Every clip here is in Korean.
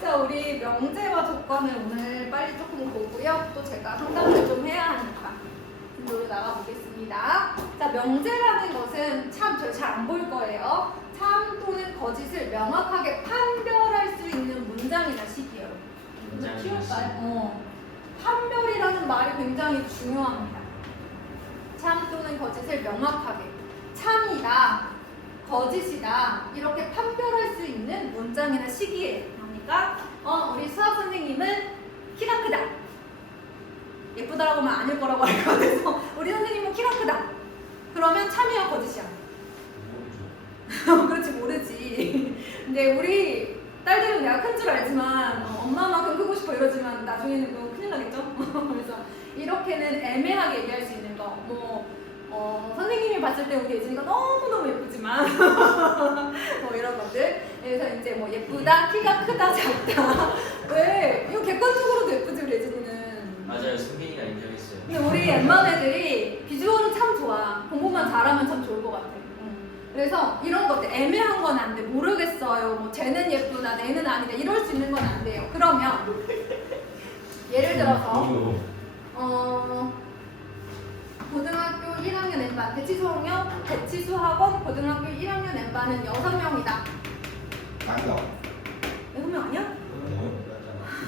자, 우리 명제와 조건을 오늘 빨리 조금 보고요. 또 제가 상담을 좀 해야 하니까 이쪽으로 나가보겠습니다. 자, 명제라는 것은 참 저 잘 안 보일 거예요. 참 또는 거짓을 명확하게 판별할 수 있는 문장이나 식이에요. 키울까요? 판별이라는 말이 굉장히 중요합니다. 참 또는 거짓을 명확하게 참이다, 거짓이다 이렇게 판별할 수 있는 문장이나 식이에요. 그러니까 우리 수학 선생님은 키가 크다. 예쁘다라고 하면 아닐 거라고 할 거 같아서 우리 선생님은 키가 크다. 그러면 참이야 거짓이야? 그렇지 모르지. 근데 우리 딸들은 내가 큰 줄 알지만 엄마만큼 크고 싶어 이러지만 나중에는 또 큰일 나겠죠? 그래서 이렇게는 애매하게 얘기할 수 있는 거. 선생님이 봤을 때 우리 예진이가 너무너무 예쁘지만 뭐 이런 것들. 그래서 이제 뭐 예쁘다, 키가 크다, 작다. 왜? 이거 객관적으로도 예쁘지 우리 예진이는. 맞아요, 승민이가 인정했어요. 근데 우리 엠마 애들이 비주얼은 참 좋아. 공부만 잘하면 참 좋을 것 같아. 그래서 이런 것들 애매한 건 안 돼. 모르겠어요. 뭐 쟤는 예쁘다, 얘는 아니다. 이럴 수 있는 건 안 돼요. 그러면 예를 들어서 고등학교 1학년 N반 대치수학원 고등학교 1학년 N반은 6명이다. 아니다. 6명 아니야?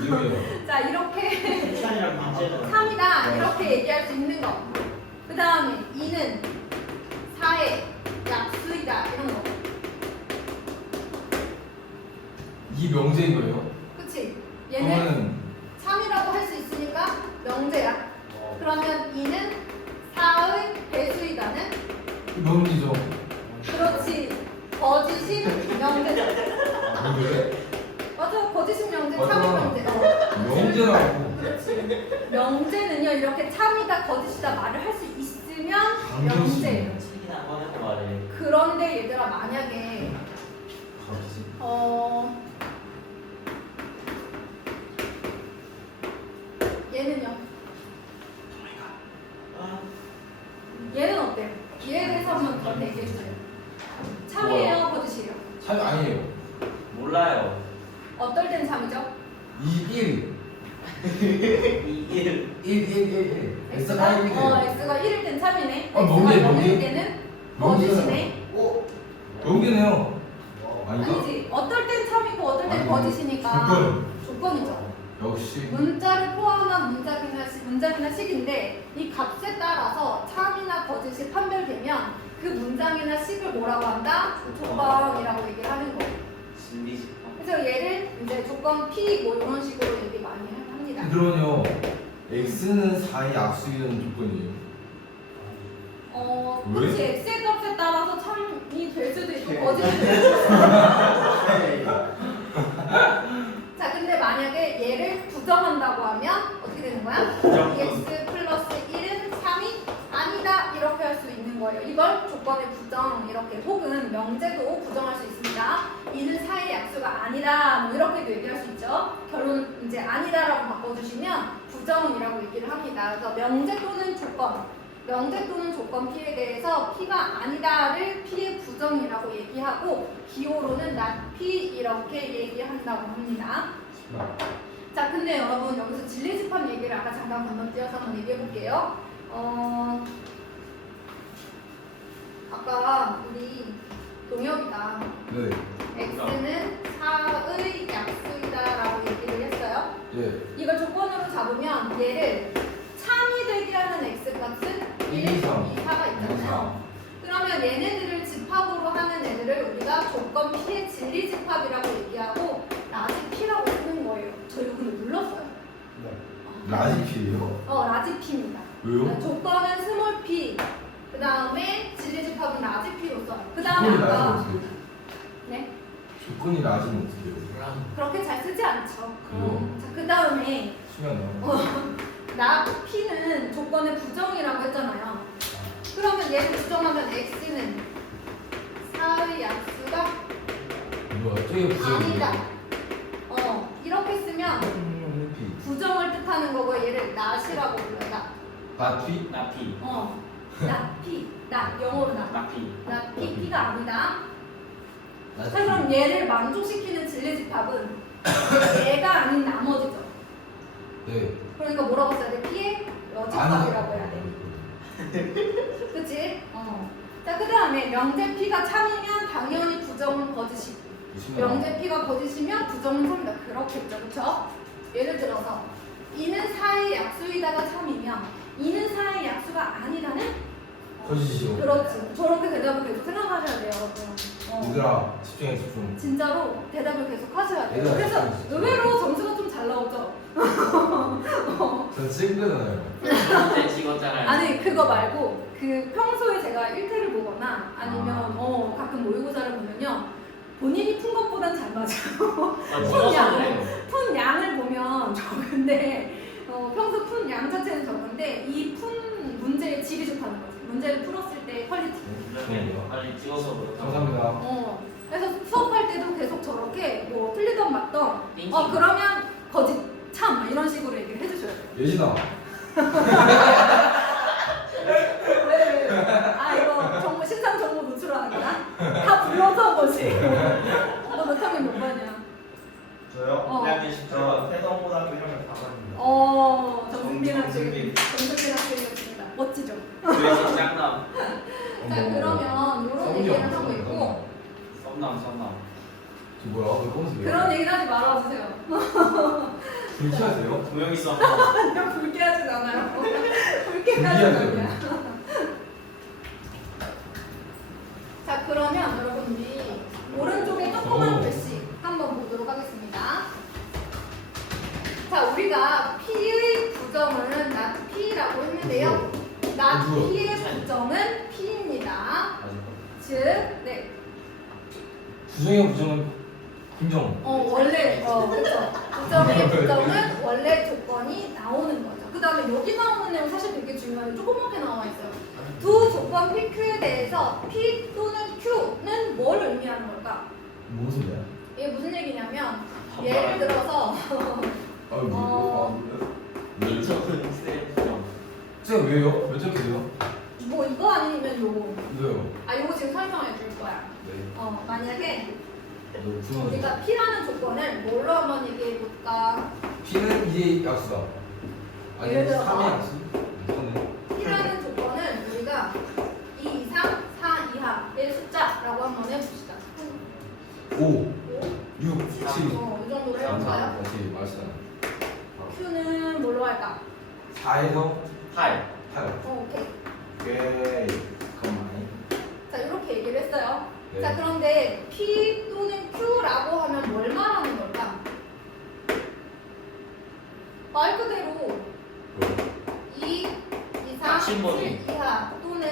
이름이요. 자 이렇게 시간이랑 문제는 3이다 이렇게 얘기할 수 있는 거. 그 다음에 2는 4의 약수이다 이런 거. 이 명제인 거예요? 그치? 얘는 그러면 3이라고 할 수 있으니까 명제야. 그러면 2는 4의 배수이다는 명제죠. 그렇지. 거짓인 명제다. 명제? 맞아. 거짓인 명제, 맞아. 참인 명제. 명제라고. 그렇지. 명제는요 이렇게 참이다 거짓이다 말을 할 수 있으면 강조심. 명제예요. 승민이 한번 해서 말해. 그런데 얘들아 만약에 얘는요? 얘는 어때요? 얘에 대해서 한번 저한테 얘기해 주세요. 참이에요, 거짓이에요? 참 아니에요. 몰라요. 어떨 땐 참이죠? 1. 1. 1. X가? X가 1이에요. X가 1일 땐 참이네. 명제, X가 명제. 0일 때는 거짓이네. 명제네요. 아닌가? 아니지. 어떨 땐 참이고 어떨 땐 아니, 거짓이니까 조건. 조건이죠. 역시. 문자를 포함한 문장이나 식인데 이 값에 따라서 참이나 거짓이 판별되면 그 문장이나 식을 뭐라고 한다? 조건이라고 얘기를 하는 거예요. 진리식. 그래서 얘를 이제 조건 P 뭐 이런 식으로 얘기 많이 합니다. 그러면요. X는 4의 약수이라는 조건이에요. 왜? 그렇지. X의 값에 따라서 참이 될 수도 있고 거짓이 될 수도 있고. 자, 근데 만약에 얘를 부정한다고 하면 어떻게 되는 거야? 부정. X 플러스 1은 3이 아니다 이렇게 할 수 있는 거예요. 이걸 조건의 부정 이렇게 혹은 명제도 부정할 수 있습니다. 2는 4의 약수가 아니다 뭐 이렇게도 얘기할 수 있죠. 결론 이제 아니다라고 바꿔주시면 부정이라고 얘기를 합니다. 그래서 명제 또는 조건 P에 대해서 P가 아니다를 P의 부정이라고 얘기하고 기호로는 not P 이렇게 얘기한다고 합니다. 자, 근데 여러분 여기서 진리집합 얘기를 아까 잠깐 건너뛰어서 한번 얘기해 볼게요. 아까 우리 동혁이가 네. X는 4의 약수이다라고 얘기를 했어요. 예. 이걸 조건으로 잡으면 얘를 참이 되게 하는 X 값은 1, 2, 4가 있잖아요. 그러면 얘네들을 집합으로 하는 애들을 우리가 조건 P의 진리집합이라고 얘기하고 라지 P라고 쓰는 거예요. 저 이거 근데 몰랐어요. 라지필이요? 라지 P입니다. 왜요? 조건은 스몰 P, 그 다음에 진리집합은 라지 P로 써요. 그 다음에 조건이 라지는 아까 어떻게 해요? 네? 조건이 라지는 어떻게 해요? 그렇게 잘 쓰지 않죠. 그래요? 자, 그 다음에 신기하네요. 나 P는 조건의 부정이라고 했잖아요. 그러면 얘를 부정하면 X는 4의 약수가 뭐야? 저게 무슨 아니다. 이렇게 쓰면 부정을 뜻하는 거고 얘를 not이라고 불러요. 나피? 나피. not P, not 영어로 not. 나피. not P, P가 아니다. 나 자, 그럼 얘를 만족시키는 진리집합은 얘가 아닌 나머지죠. 네. 그러니까 뭐라고 써야 돼? P의 여집합이라고 해야 돼. 그치? 자, 그 다음에 명제 P가 참이면 당연히 부정은 거짓이고, 명제 P가 거짓이면 부정은 참이다. 그렇겠죠. 그쵸? 예를 들어서 이는 사의 약수이다가 참이면 이는 사의 약수가 아니다는 거짓이죠. 그렇지. 저렇게 대답을 계속 생각하셔야 돼요, 여러분. 얘들아 집중해 집중. 진짜로 대답을 계속 하셔야 돼요. 얘들아, 그래서 집중. 의외로 점수가 좀 잘 나오죠. 전 찍은 거잖아요. 그때 찍었잖아요. 아니 그거 말고 그 평소에 제가 1태를 보거나 아니면 가끔 모의고사를 보면요 본인이 푼 것보단 잘 맞아요. 푼 양, 푼 양을 보면 적은데 평소 푼 양 자체는 적은데 이 푼 문제의 질이 좋다는 거죠. 문제를 풀었을 때 퀄리티. 빨리 찍어서 그렇다고. 감사합니다. 그래서 수업할 때도 계속 저렇게 뭐 틀리던 맞던 띵띵. 그러면 거짓 참 이런 식으로 얘기를 해주셔야 돼요. 예진아. 왜? 아 이거 정보 신상 정보 노출하는 거야? 다 불러서 보시. 너 몇학년 몇 반이야? 저요? 그냥 저 태동고등학교 1학년 4반입니다. 정승빈 학생. 정승빈. 정승빈 학생이었습니다. 멋지죠? 그래서 짱남. 자 그러면 이런 얘기를 하고 있고 썸남. 저 뭐야? 왜 검색해요? 그런 얘기를 하지 말아주세요. 불쾌하세요? 두 명 있어. 아니요 불쾌하진 않아요. 불쾌까지는 아니야. 자 그러면 여러분들이 오른쪽에 조그만 글씨 한번 보도록 하겠습니다. 자 우리가 P의 부정은 not P라고 했는데요. not P의 부정은 P입니다. 즉, 네. 부정의 부정은 긍정. 원래 그렇죠. 부정의 부정은 원래 조건이 나오는 거죠. 그 다음에 여기 나오는 내용 사실 되게 중요해요. 조그맣게 나와 있어요. 두 조건 PQ에 대해서 P 또는 Q는 뭘 의미하는 걸까? 무슨 소리야? 이게 무슨 얘기냐면 예를 들어서 아유 뭐? 민정은 쌤. 쌤 왜요? 몇 점이세요? 뭐 이거 아니면 요거. 왜요? 요거 지금 설명해 줄 거야. 네. 만약에 너 부정. 우리가 P라는 조건을 뭘로 한번 얘기해 볼까? P는 이제 약수다. 아니 예를 들어서 3의 약수? 3은? P라는 조건은 우리가 2 이상 4 이하의 숫자라고 한번 해봅시다. 5, 6, 7. 이 정도로 해볼까요? 다시 말시잖아. Q는 뭘로 할까? 4에서 8. 8. 오케이. 오케이. 잠깐만. 자, 이렇게 얘기를 했어요. 네. 자, 그런데 P 또는 Q라고 하면 뭘 말하는 걸까? 말 그대로 2 이상 심벌이. 7 이하 또는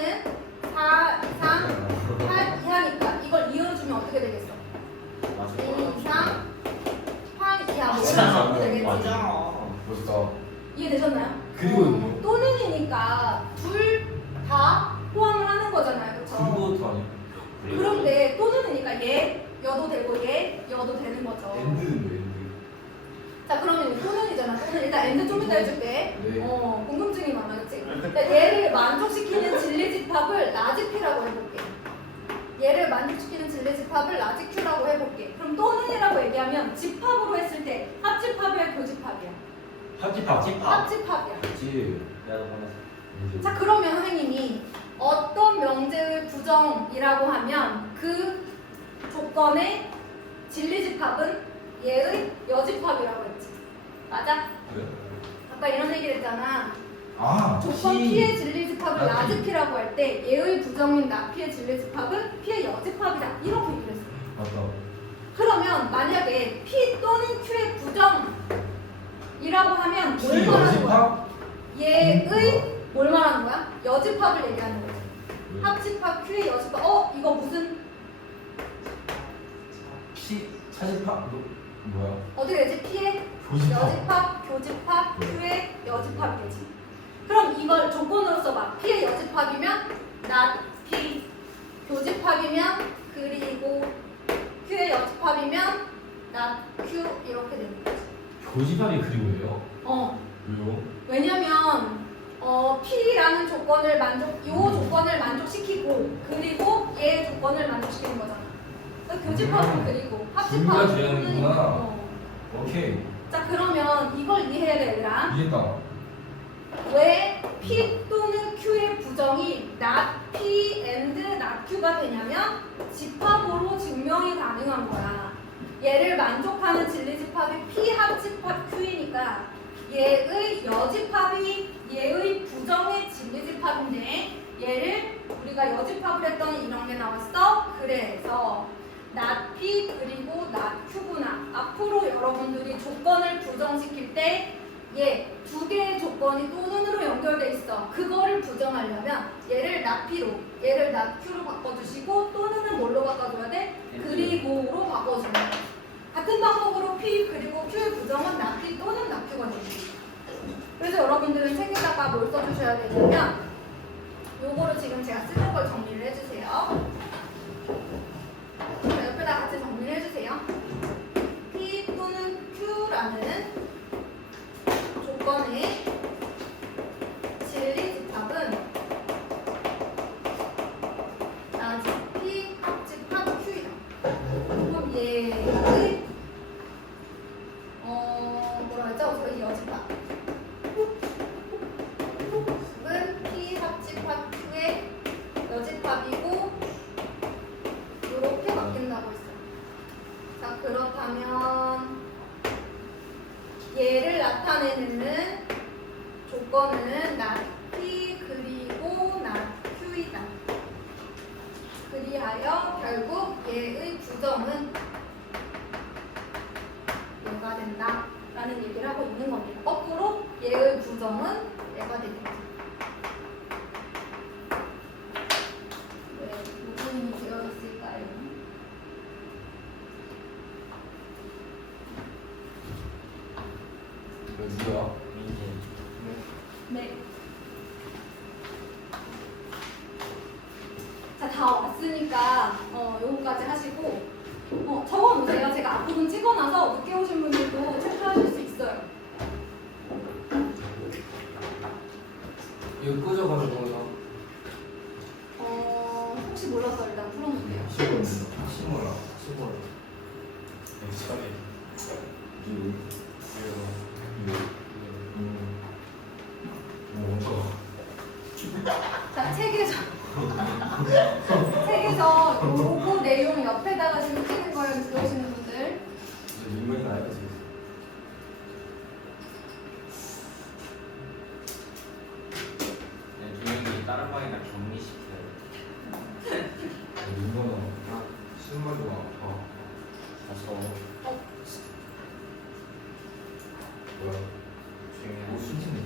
4 이상 8 이하니까 이걸 이어주면 어떻게 되겠어? 2 이상 8 이하 맞잖아. 이렇게 되겠지? 맞아. 멋있다. 이해되셨나요? 그리고요? 또는이니까 둘 다 포함을 하는 거잖아요. 그렇죠? 그리고 아니야? 그런데 또는이니까 얘 여도 되고 얘 여도 되는 거죠. 엔드는 왜 엔드? 자 그러면 이거 또는이잖아. 또는 일단 엔드 좀 이따 해줄게. 네. 궁금증이 많아, 그치? 자, 얘를 만족시키는 진리집합을 라지피라고 해볼게. 얘를 만족시키는 진리집합을 라지큐라고 해볼게. 그럼 또는이라고 얘기하면 집합으로 했을 때 합집합이야, 교집합이야? 합집합. 합집합이야. 그렇지. 내가 보냈어. 자 그러면 선생님이 어떤 명제의 부정이라고 하면 그 조건의 진리집합은 얘의 여집합이라고 했지. 맞아? 그래? 아까 이런 얘기를 했잖아. 아. 조건 P. P의 진리집합을 나피. 라지피라고 할 때 얘의 부정인 나피의 진리집합은 P의 여집합이다. 이렇게 얘기를 했어. 맞다. 그러면 만약에 P 또는 Q의 부정이라고 하면 뭘 P 말하는 거야? 여집합? 얘의 뭘 말하는 거야? 여집합을 얘기하는 거지. 왜? 합집합, Q의 여집합. 이거 무슨 P 차집합? 뭐야? 어디 되지? P의 교집합. 여집합, 교집합, 네. Q의 여집합이 되지. 그럼 이걸 조건으로 써봐. P의 여집합이면 not P, 교집합이면 그리고 Q의 여집합이면 not Q 이렇게 되는 거지. 교집합이 그리고예요? 왜요? 왜냐면 P라는 조건을 조건을 만족시키고 그리고 얘 조건을 만족시키는 거잖아. 교집합을 그리고 줄과 합집합을 재현이구나. 오케이. 자 그러면 이걸 이해해야 돼 얘들아. 이해했다. 왜 P 또는 Q의 부정이 not P and not Q가 되냐면 집합으로 증명이 가능한 거야. 얘를 만족하는 진리집합이 P 합집합 Q이니까 얘의 여집합이 얘의 부정의 진리집합인데 얘를 우리가 여집합을 했더니 이런 게 나왔어. 그래서 not P 그리고 not Q구나. 앞으로 여러분들이 조건을 부정시킬 때 얘 두 개의 조건이 또는으로 연결돼 있어. 그거를 부정하려면 얘를 not P로 얘를 not Q로 바꿔주시고 또는은 뭘로 바꿔줘야 돼? 그리고로 바꿔주는 거야. 같은 방법으로 P 그리고 Q의 부정은 not P 또는 not Q가 되지. 그래서 여러분들은 책에다가 뭘 써주셔야 되냐면 요거를 지금 제가 쓰는 걸 정리를 해주세요. 자, 옆에다 같이 정리를 해주세요. P 또는 Q라는 조건의 진리집합은 P 합집합 Q이다. 그럼 얘의 뭐라 했죠? 저희 여집합 은 P 합집합 Q의 여집합이고 이렇게 바뀐다고 했어요. 자 그렇다면 얘를 나타내는 조건은 not P 그리고 not Q이다. 그리하여 결국 얘의 부정은 얘가 된다 라는 얘기를 하고 있는 겁니다. 거꾸로 얘의 부정은 얘가 됩니다. 왜 무슨 되어 있을까요? 누구야? 민지. 네. 자, 다 왔으니까 요거까지 하시고 적어놓으세요. 제가 앞부분 찍어놔서 늦게 오신 분들도 체크하실 수 있어요. 이거 끄져가는 거야. 혹시 몰라서 일단 풀어놓을게요. 혹시 몰라. 엑스파리. 자, 책에서 요거 내용 옆에다가 지금 찍은 걸 들어오시는 분들 인물이 나야지. 김영기 다른 방이랑 격리시켜요. 인물은 신발도 아파. 가서 뭐야? 조용히 뭐 순진해.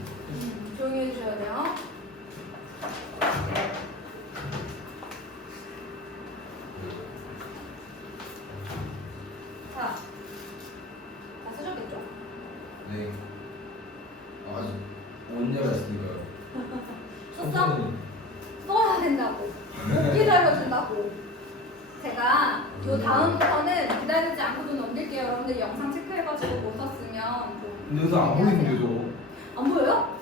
조용히 해주셔야 돼요. 자, 다 쓰셨겠죠? 네. 아직 언제가 있으니까요. 썼어? 써야 된다고. 못 기다려준다고. 제가 요 다음부터는 기다리지 않고도 넘길게요. 여러분들 영상 체크해가지고 못 썼으면 좀 근데 여기서 안 보이는데 저거? 안 보여요?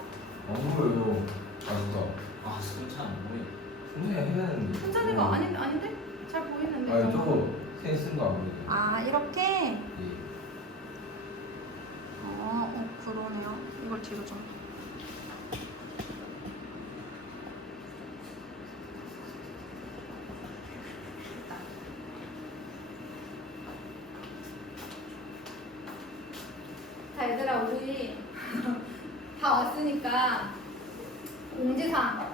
안 보여요. 아 진짜. 아 승찬 뭐해? 선생님 해야 되는데. 혼자니까 아닌데? 잘 보이는데. 아니 저거 새 쓴 거 안 보여요. 아 이렇게? 예. 그러네요. 이걸 뒤로 좀. 자 얘들아 우리 다 왔으니까 공지사항.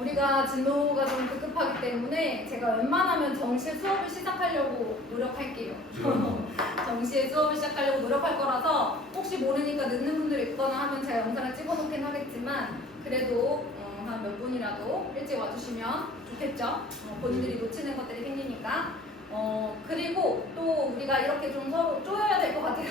우리가 진로가 좀 급급하기 때문에 제가 웬만하면 정시에 수업을 시작하려고 노력할게요. 정시에 수업을 시작하려고 노력할 거라서 혹시 모르니까 늦는 분들 있거나 하면 제가 영상을 찍어놓긴 하겠지만 그래도 한 몇 분이라도 일찍 와주시면 좋겠죠. 본인들이 놓치는 것들이 생기니까. 그리고 또 우리가 이렇게 좀 서로 쪼여야 될 것 같아요.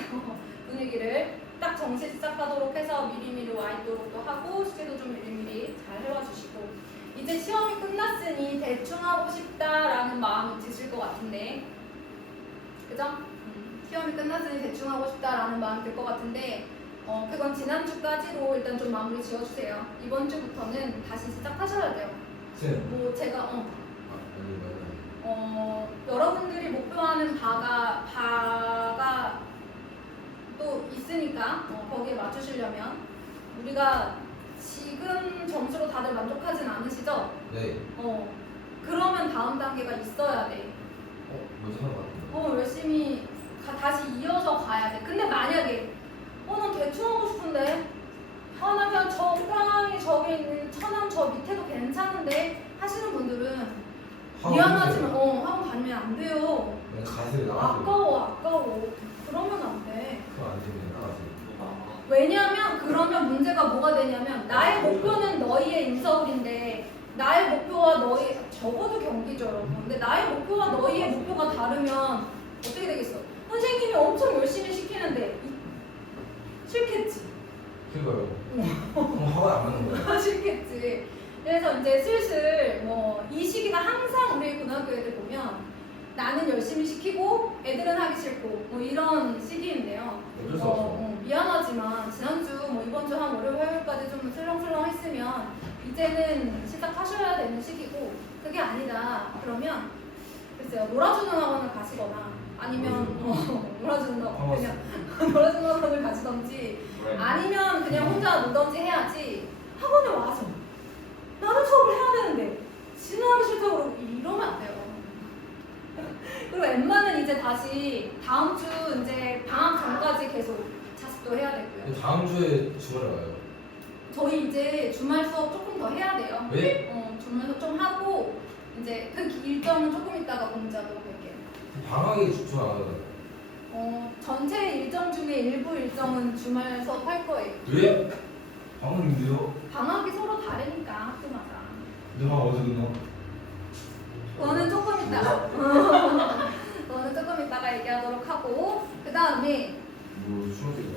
분위기를 딱 정시 시작하도록 해서 미리미리 와 있도록 도 하고 숙제도 좀 미리미리 잘 해와 주시고 이제 시험이 끝났으니 대충 하고 싶다라는 마음이 드실 것 같은데 그죠? 시험이 끝났으니 대충 하고 싶다라는 마음이 들 것 같은데 그건 지난주까지로 일단 좀 마무리 지어주세요. 이번 주부터는 다시 시작하셔야 돼요. 쌤. 뭐 제가 아, 아니, 맞아요. 여러분들이 목표하는 바가 또 있으니까 거기에 맞추시려면 우리가 지금 점수로 다들 만족하진 않으시죠? 네. 그러면 다음 단계가 있어야 돼. 뭐지 하는 것 같은데. 열심히 다시 이어서 가야 돼. 근데 만약에 난 대충 하고 싶은데 나 그냥 적당히 저기 있는 천안 저 밑에도 괜찮은데 하시는 분들은 미안하지만 학원 다니면 안 돼요. 그냥 가세요. 나가세요. 아까워. 그러면 안 돼. 그럼 안 되면 나가세요. 왜냐하면 그러면 문제가 뭐가 되냐면 나의 목표는 너희의 인서울인데 나의 목표와 너희 적어도 경기죠 여러분. 근데 나의 목표와 너희의 목표가 다르면 어떻게 되겠어? 선생님이 엄청 열심히 시키는데 싫겠지. 그거요. 그럼 학원 안 가는 거예요. 싫겠지. 그래서 이제 슬슬 이 시기가 항상 우리 고등학교 애들 보면 나는 열심히 시키고 애들은 하기 싫고 이런 시기인데요. 어쩔 수 없어. 미안하지만 지난주 이번 주 한 월요일 화요일까지 좀 슬렁슬렁 했으면 이제는 시작하셔야 되는 시기고 그게 아니다 그러면 글쎄요 놀아주는 학원을 가시거나 아니면 놀아주는 학원 그냥 놀아주는 학원을 가시던지 아니면 그냥 혼자 놀던지 해야지 학원에 와서 나는 수업을 해야 되는데 지는 하기 싫다고 그러고 이러면 안 돼요. 그리고 엠마는 이제 다시 다음 주 이제 방학 전까지 계속 자습도 해야 되고요. 다음 주에 주말에 와요. 저희 이제 주말 수업 조금 더 해야 돼요. 왜? 주말 수업 좀 하고 이제 그 일정은 조금 있다가 공지하도록 할게요. 방학에 주말 안 가요. 전체 일정 중에 일부 일정은 주말 수업 할 거예요. 왜? 방학인데요? 방학이 서로 다르니까 학교마다. 근데 방학 어디 끝나? 그거는 조금 있다가 그거는 조금 있다가 얘기하도록 하고 그 다음에 뭐 수업이가?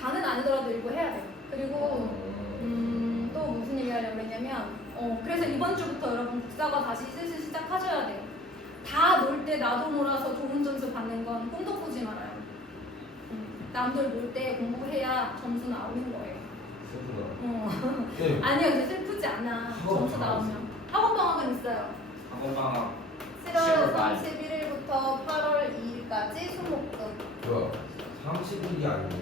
다는 아니더라도 일부 해야 돼요. 그리고 또 무슨 얘기 하려고 했냐면 그래서 이번 주부터 여러분 국사가 다시 슬슬 시작하셔야 돼요. 다 놀 때 나도 놀아서 좋은 점수 받는 건 꿈도 꾸지 말아요. 남들 놀 때 공부해야 점수 나오는 거예요. 슬프다. 네. 아니요, 근데 슬프지 않아. 점수 나오면. 학원 방학은 있어요. 학원 방학 7월 31일부터 8월 2일까지 수목금. 뭐야? 30일이 아니네.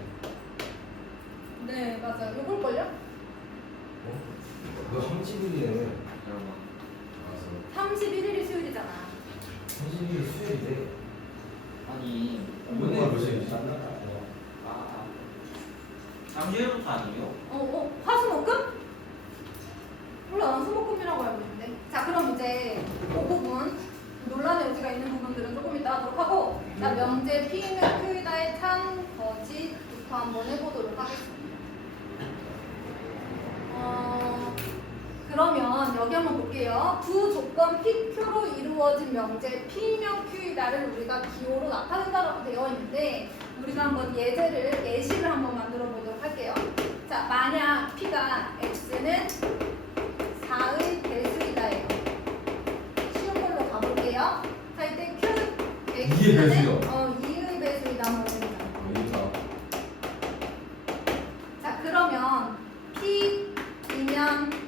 네, 맞아요. 요걸걸요? 너 30일이네. 여러분 31일이 수요일이잖아. 30일이 수요일이래. 아니 오늘 몇 시에 있지? 잠시일부터 아니에요? 화수목금? 몰라, 난 수목금이라고 알고 있는데. 자, 그럼 이제 그 부분, 논란의 여지가 있는 부분들은 조금 이따 하도록 하고, 자, 명제, 피는 표이다의 찬, 거짓부터 한번 해보도록 하겠습니다. 그러면 여기 한번 볼게요. 두 조건 PQ로 이루어진 명제 P명 Q이다를 우리가 기호로 나타낸다라고 되어 있는데 우리가 한번 예시를 한번 만들어 보도록 할게요. 자, 만약 P가 X는 4의 배수이다예요. 쉬운 걸로 가볼게요. 자, 이때 Q, 이게 배수요? 2의 배수이다 하면 됩니다. 여기가. 자, 그러면 P이면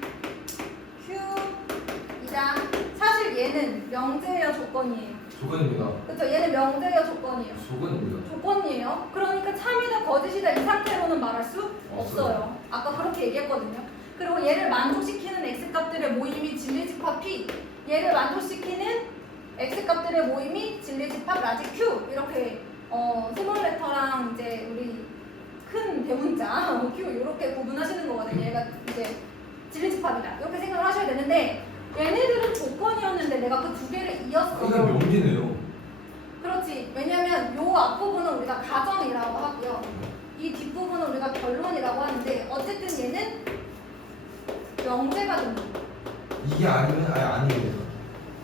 Q이다. 사실 얘는 명제예요, 조건이에요? 조건입니다. 그렇죠? 얘는 명제예요, 조건이에요? 조건입니다. 조건이에요. 그러니까 참이다, 거짓이다 이 상태로는 말할 수 없어요. 없어요. 아까 그렇게 얘기했거든요. 그리고 얘를 만족시키는 x값들의 모임이 진리집합 P, 얘를 만족시키는 x값들의 모임이 진리집합 라지 Q. 이렇게 스몰 레터랑 이제 우리 큰 대문자 Q 이렇게 구분하시는 거거든요. 얘가 이제 진리집합이다 이렇게 생각을 하셔야 되는데 얘네들은 조건이었는데 내가 그 두 개를 이었어. 이게 명제네요. 그렇지. 왜냐면 요 앞부분은 우리가 가정이라고 하고요. 이 뒷부분은 우리가 결론이라고 하는데 어쨌든 얘는 명제가 됩니다. 이게 아니면 아니에요.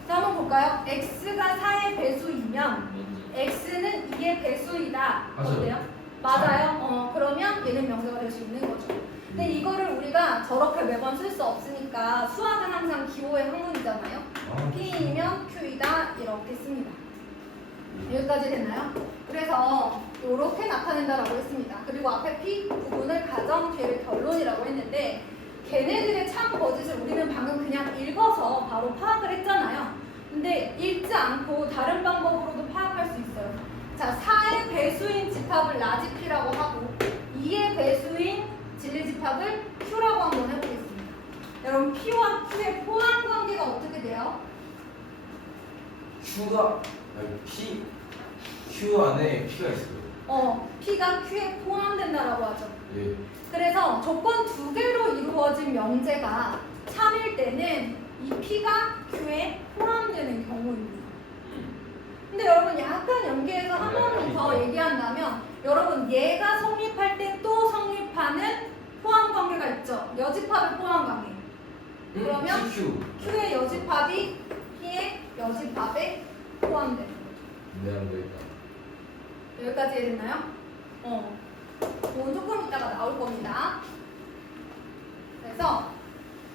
자, 한번 볼까요? x가 4의 배수이면 왠지 x는 2의 배수이다. 맞아요. 어때요? 맞아요. 그러면 얘는 명제가 될 수 있는 거죠. 근데 이거를 우리가 저렇게 매번 쓸 수 없으니까 수학은 항상 기호의 항문이잖아요. P이면 Q이다 이렇게 씁니다. 여기까지 됐나요? 그래서 이렇게 나타낸다라고 했습니다. 그리고 앞에 P 부분을 가정, 뒤를 결론이라고 했는데 걔네들의 참 거짓을 우리는 방금 그냥 읽어서 바로 파악을 했잖아요. 근데 읽지 않고 다른 방법으로도 파악할 수 있어요. 자, 4의 배수인 집합을 라지 P라고 하고 2의 배수인 진리 집합을 Q라고 한번 해보겠습니다. 여러분 P와 Q의 포함 관계가 어떻게 돼요? Q가 아니 P Q 안에 P가 있어요. P가 Q에 포함된다라고 하죠. 예. 그래서 조건 두 개로 이루어진 명제가 참일 때는 이 P가 Q에 포함되는 경우입니다. 근데 여러분 약간 연계해서 한 번 더 얘기한다면 여러분 얘가 성립할 때 또 성립하는 포함 관계가 있죠. 여집합의 포함 관계. 그러면 TQ. Q의 여집합이 P의 여집합에 포함되는 거죠. 네, 안 되겠다. 여기까지 이해됐나요? 그건 조금 이따가 나올 겁니다. 그래서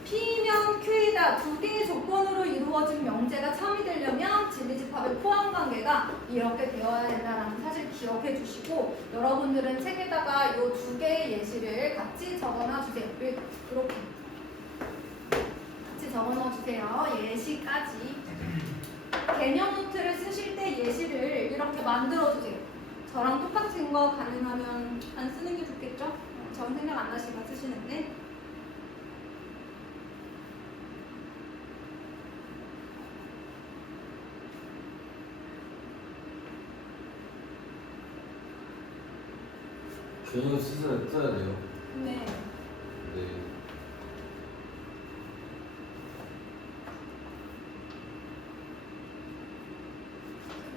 P면 Q이다 두 개의 조건으로 이루어진 명제가 참이 되려면 진리집합의 포함 관계가 이렇게 되어야 된다는 사실 기억해 주시고 여러분들은 책에다가 이 두 개의 예시를 같이 적어놔 주세요. 이렇게 같이 적어놔 주세요. 예시까지. 개념 노트를 쓰실 때 예시를 이렇게 만들어 주세요. 저랑 똑같은 거 가능하면 안 쓰는 게 좋겠죠? 전 생각 안 나시면 쓰시는데. 개념 써야 돼요. 네. 네.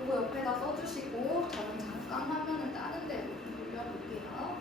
이거 옆에다 써주시고 저는 잠깐 화면을 다른 데로 좀 돌려볼게요.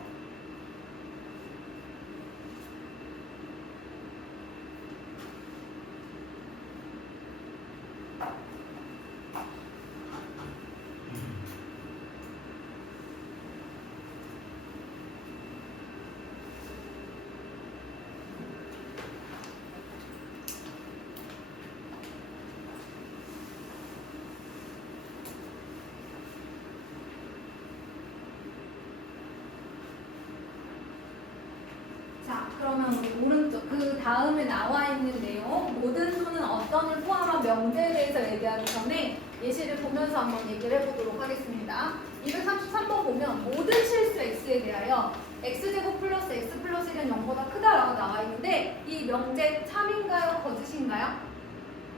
자, 그러면 우리 오른쪽 그 다음에 나와 있는 내용 모든 수는 어떤을 포함한 명제에 대해서 얘기하기 전에 예시를 보면서 한번 얘기를 해보도록 하겠습니다. 233번 보면 모든 실수 x에 대하여 x제곱 플러스 x 플러스 1은 0보다 크다라고 나와 있는데 이 명제 참인가요? 거짓인가요?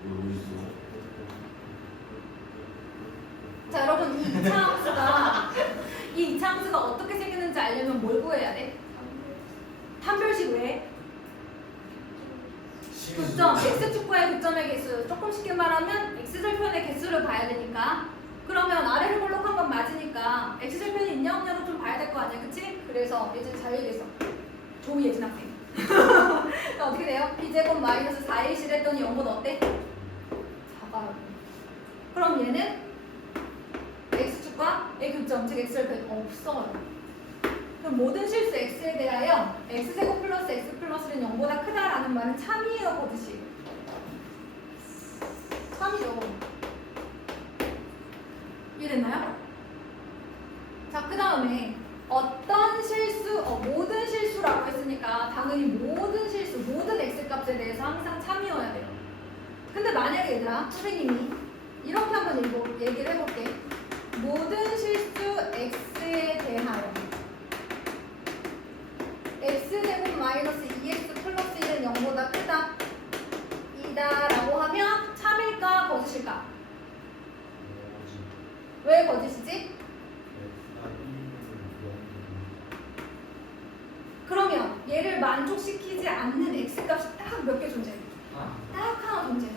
여기 있어. 자, 여러분 이 이차함수가 어떻게 생기는지 알려면 뭘 구해야 돼? 판별식 외에 교점, x축과의 교점의 개수. 조금 쉽게 말하면 x절편의 개수를 봐야 되니까 그러면 아래를 볼록한 건 맞으니까 x절편이 있냐 없냐도 좀 봐야 될 거 아니야, 그치? 그래서 예진 잘 얘기했어. 조이 예진 학생. 그러니까 어떻게 돼요? b제곱 마이너스 4ac 했더니 0보다 어때? 작아요. 그럼 얘는 x축과의 교점, 즉 x절편 없어요. 그럼 모든 실수 x에 대하여 x제곱 플러스 x 플러스는 0보다 크다라는 말은 참이에요, 거짓이? 참이죠. 이해됐나요? 자, 그 다음에 어떤 실수, 모든 실수라고 했으니까 당연히 모든 실수, 모든 x값에 대해서 항상 참이어야 돼요. 근데 만약에 얘들아, 선생님이 이렇게 한번 얘기를 해볼게. 모든 실수 x에 대하여 x제곱 마이너스 2x 플러스 1은 0보다 크다 이다 라고 하면 참일까 거짓일까? 왜 거짓이지? 그러면 얘를 만족시키지 않는 x값이 딱 몇 개 존재해? 딱 하나 존재해.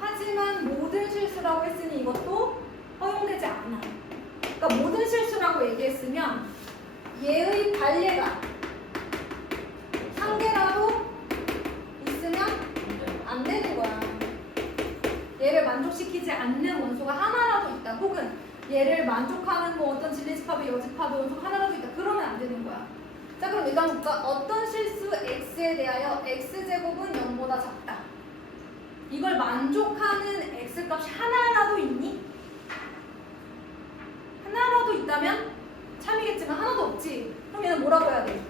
하지만 모든 실수라고 했으니 이것도 허용되지 않아. 그러니까 모든 실수라고 얘기했으면 얘의 반례가 한 개라도 있으면 안 되는 거야. 얘를 만족시키지 않는 원소가 하나라도 있다. 혹은 얘를 만족하는 뭐 어떤 진리집합의 여집합의 원소 하나라도 있다. 그러면 안 되는 거야. 자, 그럼 일단 볼까? 어떤 실수 x에 대하여 x제곱은 0보다 작다. 이걸 만족하는 x값이 하나라도 있니? 하나라도 있다면 참이겠지만 하나도 없지. 그럼 얘는 뭐라고 해야 돼?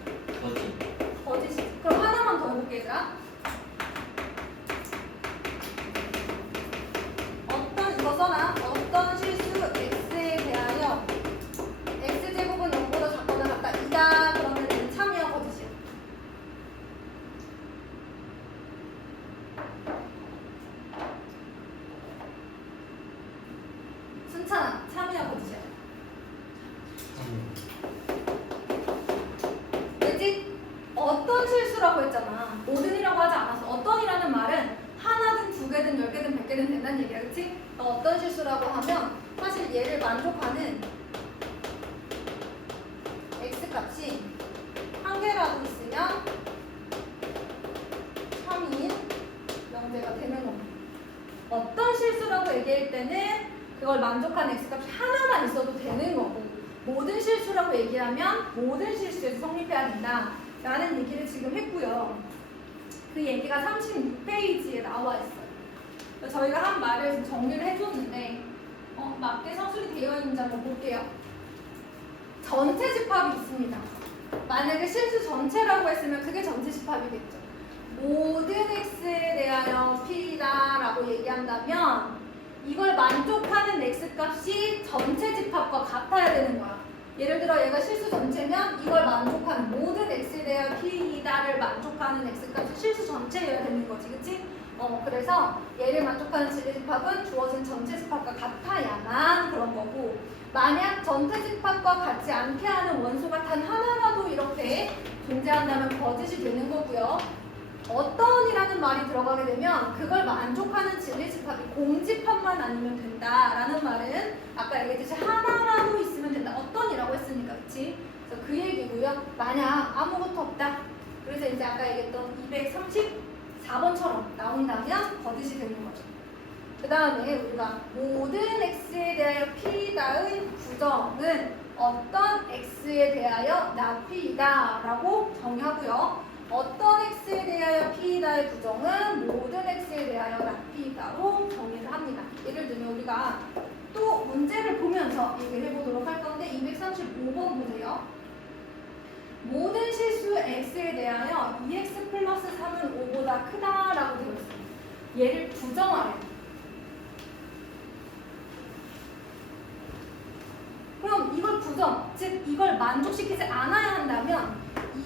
거짓이지. 그럼 하나만 더 해볼게, 얘들아. 어떤 실수 x에 대하여 x제곱은 0보다 작거나 같다. 이다. 그러면 참이야 거짓이야? 순찬아, 참이야 거짓이야? 왜지? 어떤 실수라고 했잖아. 모든이라고 하지 않았어. 어떤이라는 말은 하나든 두 개든 10개든 100개든 된다는 얘기야. 그치? 어떤 실수라고 하면 사실 얘를 만족하는 x값이 한 개라도 있으면 참인 명제가 되는 겁니다. 어떤 실수라고 얘기할 때는 그걸 만족하는 x값이 하나만 있어도 되는 거고, 모든 실수라고 얘기하면 모든 실수에서 성립해야 된다 라는 얘기를 지금 했고요. 그 얘기가 36페이지에 나와 있어요. 저희가 한 말을 지금 정리를 해줬는데 맞게 서술이 되어 있는지 한번 볼게요. 전체 집합이 있습니다. 만약에 실수 전체라고 했으면 그게 전체 집합이겠죠. 모든 x에 대하여 p다 라고 얘기한다면 이걸 만족하는 x값이 전체 집합과 같아야 되는 거야. 예를 들어 얘가 실수 전체면 이걸 만족하는 모든 x에 대하여 p다를 만족하는 x값이 실수 전체여야 되는 거지, 그치? 그래서 얘를 만족하는 집합은 주어진 전체 집합과 같아야만 그런 거고, 만약 전체 집합과 같지 않게 하는 원소가 단 하나라도 이렇게 존재한다면 거짓이 되는 거고요. 어떤이라는 말이 들어가게 되면 그걸 만족하는 진리 집합이 공집합만 아니면 된다라는 말은 아까 얘기했듯이 하나라도 있으면 된다. 어떤이라고 했으니까, 그치? 그래서 그 얘기고요. 만약 아무것도 없다. 그래서 이제 아까 얘기했던 234번처럼 나온다면 거짓이 되는 거죠. 그 다음에 우리가 모든 x에 대하여 p다의 부정은 어떤 x에 대하여 not p이다 라고 정의하고요. 어떤 x에 대하여 p다의 부정은 모든 x에 대하여 not p다로 정의를 합니다. 예를 들면 우리가 또 문제를 보면서 얘기를 해보도록 할 건데 235번 보세요. 모든 실수 x에 대하여 2x 플러스 3은 5보다 크다라고 되어 있어요. 얘를 부정하래. 그럼 이걸 부정, 즉 이걸 만족시키지 않아야 한다면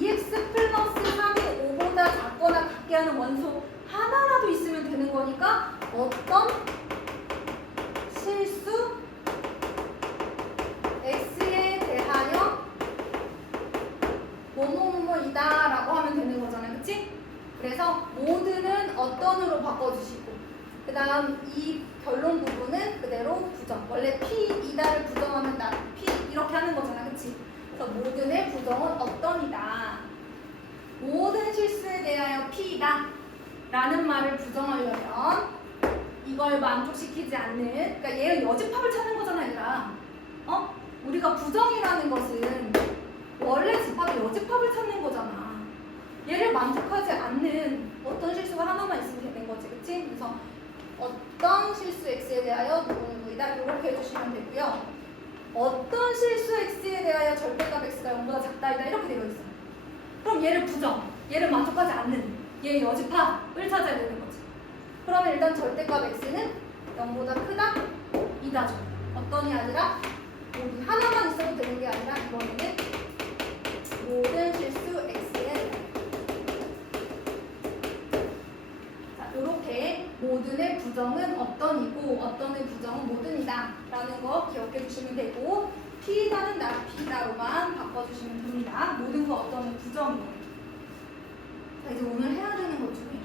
2x 플러스 3이 5보다 작거나 같게 하는 원소 하나라도 있으면 되는 거니까 어떤 실수 x에 대하여 뭐뭐뭐이다 라고 하면 되는 거잖아요, 그치? 그래서 모든은 어떤으로 바꿔주시고 그 다음 이 결론 부분은 그대로 부정. 원래 p이다를 부정하면 not p 이렇게 하는 거잖아, 그치? 그래서 모든의 부정은 어떤이다. 모든 실수에 대하여 p이다 라는 말을 부정하려면 이걸 만족시키지 않는, 그러니까 얘의 여집합을 찾는 거잖아, 얘들아. 우리가 부정이라는 것은 원래 집합의 여집합을 찾는 거잖아. 얘를 만족하지 않는 어떤 실수가 하나만 있으면 되는 거지, 그치? 그래서 어떤 실수 x에 대하여 누구누구이다 이렇게 해주시면 되고요. 어떤 실수 x에 대하여 절대값 x가 0보다 작다이다 이렇게 되어 있어요. 그럼 얘를 부정, 얘를 만족하지 않는 얘의 여집합을 찾아야 되는 거지. 그러면 일단 절대값 x는 0보다 크다? 이다죠. 어떤이 아니라 여기 하나만 있어도 되는 게 아니라 이번에는 모든 실수 x에 대하여. 자, 이렇게 모든의 부정은 어떤이고 어떤의 부정은 모든이다 라는 거 기억해 주시면 되고, p다는 not p다로만 바꿔주시면 됩니다. 모든 거 어떤은 부정이에요. 자, 이제 오늘 해야 되는 것 중에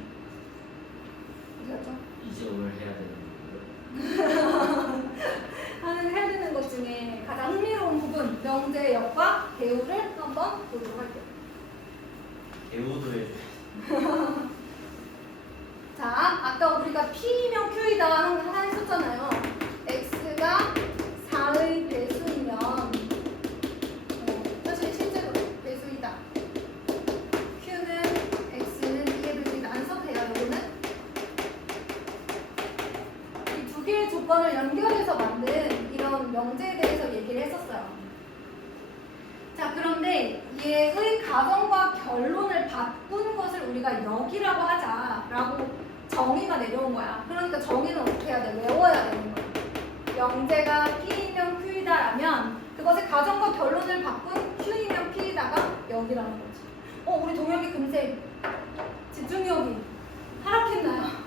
어디 갔죠? 이제 오늘 해야 되는 거고요. 해야 되는 것 중에 가장 흥미로운 부분 명제역과 대우를 한번 보도록 할게요. 배우도 해줘요. 자, 아까 우리가 P면 Q이다 하나 했었잖아요. X가 4의 배수이면 사실 실제로 배수이다. Q는 X는 2의 배수이다. 안 써도 돼요, 여기는. 이 두 개의 조건을 연결해서 만든 이런 명제에 대해서 얘기를 했었어요. 자, 그런데 얘의 가정과 결론을 바꾼 것을 우리가 여기라고 하자라고 정의가 내려온 거야. 그러니까 정의는 어떻게 해야 돼? 외워야 되는 거야. 명제가 P이면 Q이다라면 그것의 가정과 결론을 바꾼 Q이면 P이다가 여기라는 거지. 우리 동혁이 금세 집중력이 하락했나요?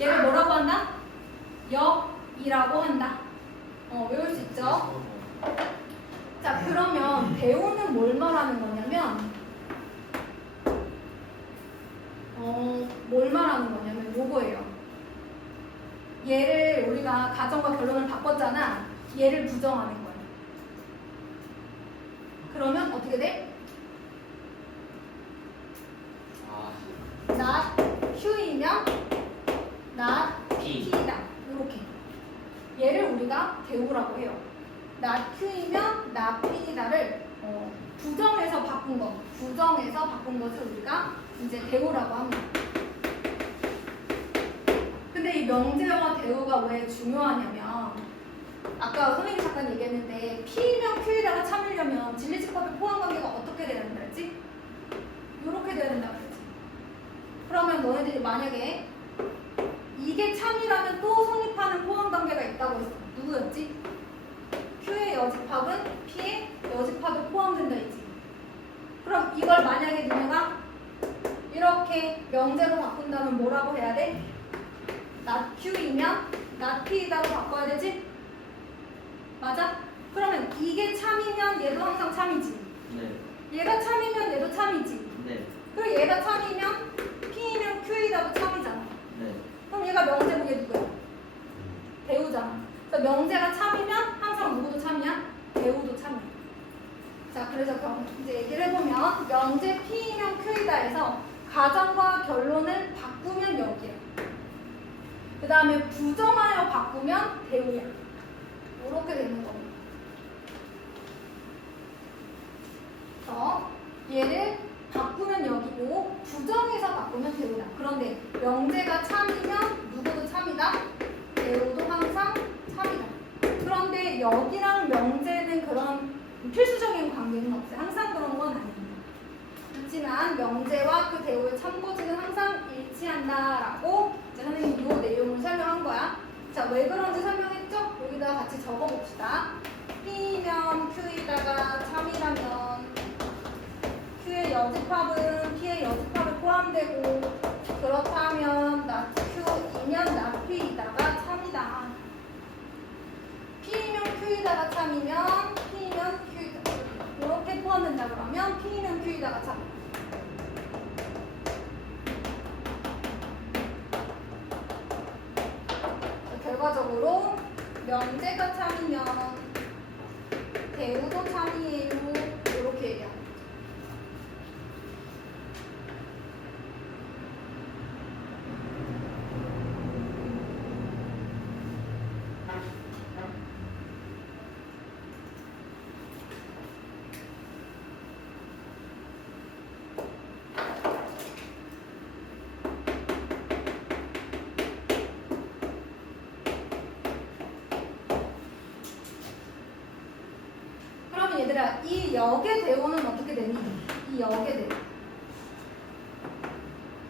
얘를 뭐라고 한다? 역이라고 한다. 외울 수 있죠? 자, 그러면 배우는 뭘 말하는 거냐면 뭘 말하는 거냐면 요거예요. 얘를 우리가 가정과 결론을 바꿨잖아. 얘를 부정하는 거야. 그러면 어떻게 돼? not Q이면 not P다. 이렇게. 얘를 우리가 대우라고 해요. not Q이면 not P다를 부정해서 바꾼 거. 부정해서 바꾼 것을 우리가 이제 대우라고 합니다. 근데 이 명제와 대우가 왜 중요하냐면 아까 선생님이 잠깐 얘기했는데 P면 Q에다가 참으려면 진리집합의 포함관계가 어떻게 돼야 된다 그랬지? 이렇게 돼야 된다 그랬지. 그러면 너네들이 만약에 이게 참이라면 또 성립하는 포함관계가 있다고 했어. 누구였지? Q의 여집합은 P의 여집합에 포함된다 했지. 그럼 이걸 만약에 니네가 이렇게 명제로 바꾼다면 뭐라고 해야 돼? not Q이면 not P이다로 바꿔야 되지? 맞아? 그러면 이게 참이면 얘도 항상 참이지. 네. 얘가 참이면 얘도 참이지. 네. 그리고 얘가 참이면 P이면 Q이다도 참이잖아. 네. 그럼 얘가 명제고 얘 누구야? 배우잖아. 그래서 명제가 참이면 항상 누구도 참이야? 배우도 참이야. 자, 그래서 그럼 이제 얘기를 해보면 명제 P이면 Q이다 해서 가정과 결론을 바꾸면 여기야. 그 다음에 부정하여 바꾸면 대우야. 이렇게 되는 겁니다. 얘를 바꾸면 여기고 부정해서 바꾸면 대우다. 그런데 명제가 참이면 누구도 참이다. 대우도 항상 참이다. 그런데 여기랑 명제는 그런 필수적인 관계는 없어요. 항상 그런 건 아닙니다. 그렇지만 명제와 그 대우의 참고지는 항상 일치한다라고 이제 선생님이 이 내용을 설명한 거야. 자, 왜 그런지 설명했죠? 여기다가 같이 적어봅시다. P면 Q에다가 참이라면 Q의 여집합은 P의 여집합에 포함되고 그렇다면 not Q이면 not P이다가 참이다. P면 Q이다가 참이면 P면 Q이다. 이렇게 포함된다 그러면 P면 Q이다가 참. 결과적으로 명제가 참이면 대우도 참이에요. 이렇게 얘기합니다. 얘들아, 이 역의 대우는 어떻게 되니? 이 역의 대우.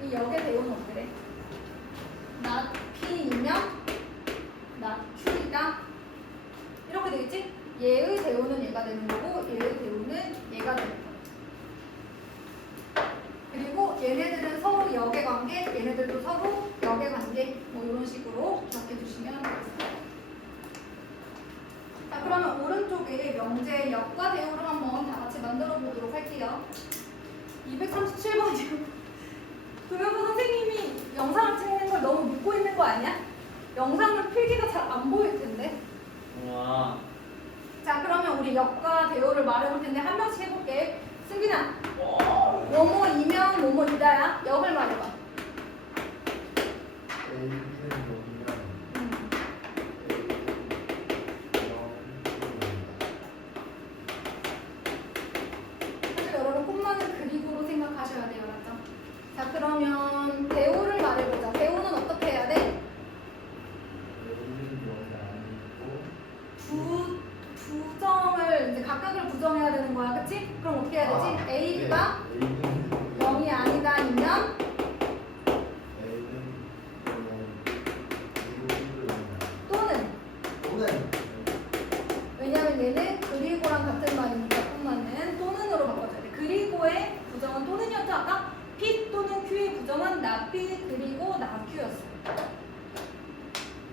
이 역의 대우는 어떻게 돼? not P이면 not Q이다. 이렇게 되겠지? 얘의 대우는 얘가 되는 거고 얘의 대우는 얘가 되는 거. 그리고 얘네들은 서로 역의 관계, 얘네들도 서로 역의 관계. 뭐 이런 식으로 기억해 주시면 되겠습니다. 자, 그러면 오른쪽에 명제 역과 대우를 한번 다 같이 만들어 보도록 할게요. 237번이요. 동영상 선생님이 영상을 찍는 걸 너무 믿고 있는 거 아니야? 영상은 필기가 잘 안 보일 텐데. 와. 자, 그러면 우리 역과 대우를 말해볼 텐데 한 명씩 해볼게. 승빈아, 뭐뭐이면 뭐뭐이다야. 역을 말해봐. 생각하셔야 돼요, 알았죠? 자, 그러면 대우를 말해보자. 대우는 어떻게 해야 돼? 부정을 이제 각각을 부정해야 되는 거야, 그치? 그럼 어떻게 해야 되지? A, B가 0이 아니다이면 또는 그러면 얘는 그리고랑 같은 말이니까 콤마는 또는으로 바꿔줘야 돼. 그리고의 부정은 또는이었죠 아까? P 또는 Q의 부정은 나 P 그리고 나 Q였어요.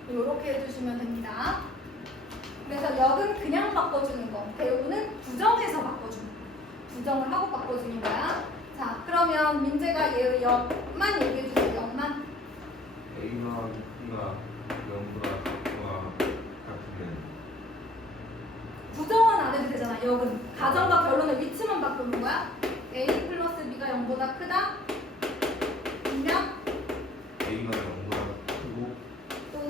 이렇게 해주시면 됩니다. 그래서 역은 그냥 바꿔주는 거, 대우는 부정해서 바꿔주는 거. 부정을 하고 바꿔주는 거야. 자, 그러면 민재가 얘의 역만 얘기해주세요. 역만. A와 B가 0보다 작거나 같으면 부정은 안 해도 되잖아. 역은 가정과 결론의 위치만 바꾸는 거야. A 플러스 B가 0보다 크다. 분명 A가 0보다 크고 또는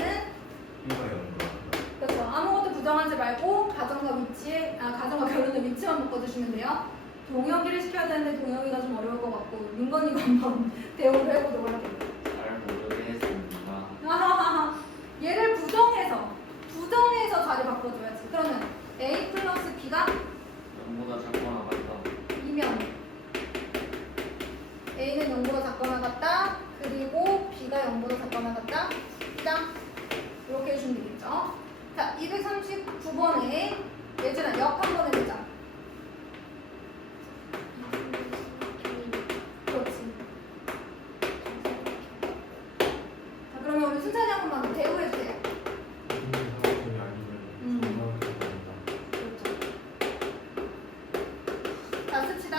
B가 0보다 크다. 그렇죠. 아무것도 부정하지 말고 가정과 결론의 위치만 바꿔주시면 돼요. 동혁이를 시켜야 되는데 동혁이가 좀 어려울 것 같고 윤건이가 한번 대우를 해보도록 할게요. 잘 모르겠습니다. 얘를 부정해서 자리 바꿔줘야지. 그러면 A 플러스 B가 0보다 작거나 같다. 이면 A는 0보다 작거나 같다. 그리고 B가 0보다 작거나 같다. 짱. 이렇게 해주시면 되겠죠. 자, 239번에 예진아 역 한번 해보자. 그렇지. 자, 그러면 우리 순찬이 한 번만 대우해주세요. 사람이 아니면 그렇죠. 자, 씁시다.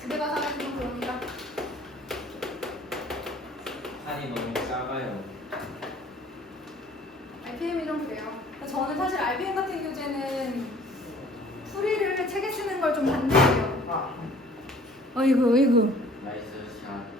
집에 가서 하는 건 그럽니다. 판이 너무 작아요. RPM 이런 그래요. 저는 사실 RPM 같은 교재는 풀이를 책에 쓰는 걸 좀 반대해요. 어이구. 나이스 샷.